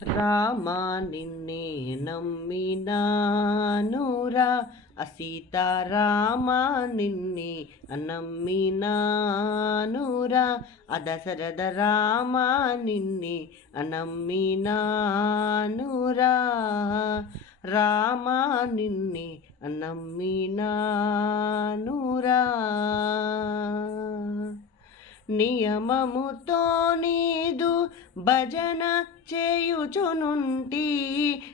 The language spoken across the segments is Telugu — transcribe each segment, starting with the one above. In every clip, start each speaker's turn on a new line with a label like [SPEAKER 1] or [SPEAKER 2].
[SPEAKER 1] రామా నిన్నే నమ్మినానురా అసీతారామ నిన్నే అనమ్మినానురా అదశరథ రామ నిన్నే అనమ్మినానురా రామ నిన్నే అనమ్మినానురా నియమముతో నీదు భజన చేయుచునుంటి.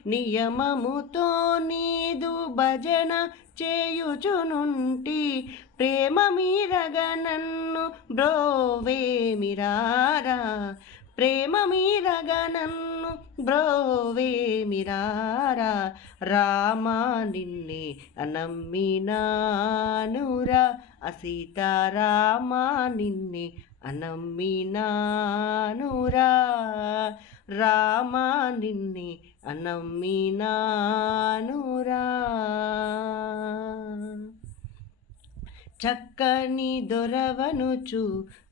[SPEAKER 1] నియమముతో నీదు భజన చేయుచునుంటి. ప్రేమ మీరగ నన్ను బ్రోవేమిరారా? ప్రేమ మీరగ నన్ను బ్రోవేమిరారా? రామా నిన్నే నమ్మినానురా. అసీతారామా నిన్నే అనమ్మినానురా రామా నిన్నే అనమ్మినానురా చక్కని దొరవనుచు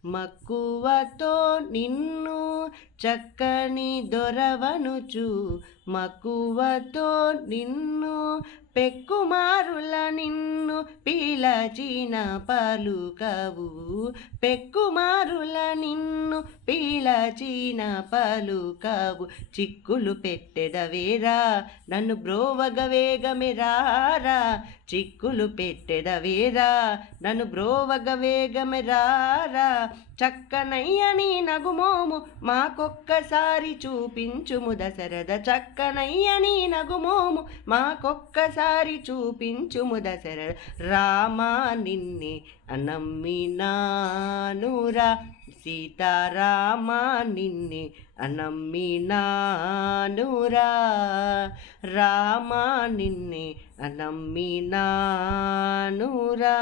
[SPEAKER 1] మక్కువతో నిన్ను చక్కని దొరవనుచు. మక్కువతో నిన్ను పెక్కుమారుల నిన్ను పీలచిన పలుకవు. పెక్కుమారుల నిన్ను పీలచిన పలుకవు. చిక్కులు పెట్టెదవేరా? నన్ను బ్రోవగ వేగమెరారా చిక్కులు పెట్టెదవేరా? నన్ను బ్రోవగ వేగమెరారా చక్కనయ్యని నగుమోము మాకొక్కసారి చూపించుము దశరథ. చక్కనయ్యని నగుమోము మాకొక్కసారి చూపించుము దశరథ. రామా నిన్నే అనమ్మినానురా సీతారామా నిన్నే అనమ్మినానురా రామా నిన్నే అనమ్మినానురా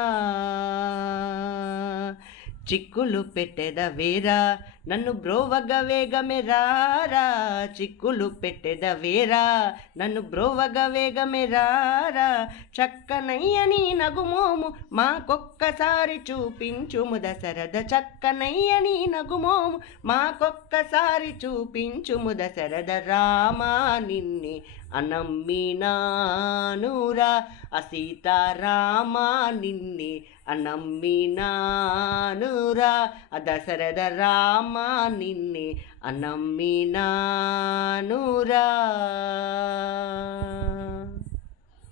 [SPEAKER 1] చిక్కులు పెట్టెద వేరా నన్ను బ్రోవగ వేగమే రారా చిక్కులు పెట్టెద వేరా. నన్ను బ్రోవగ వేగమే రారా చక్కనయ్యని నగుమోము మాకొక్కసారి చూపించుము. దశరథ చక్కనయ్యని నగుమోము మాకొక్కసారి చూపించుము. దశరథ రామా నిన్ని అనమ్మినానురా అసీతారామా నిన్ని అనమ్మినానురా. దశరథ రామ రామా నిన్నే అనమ్మినానురా.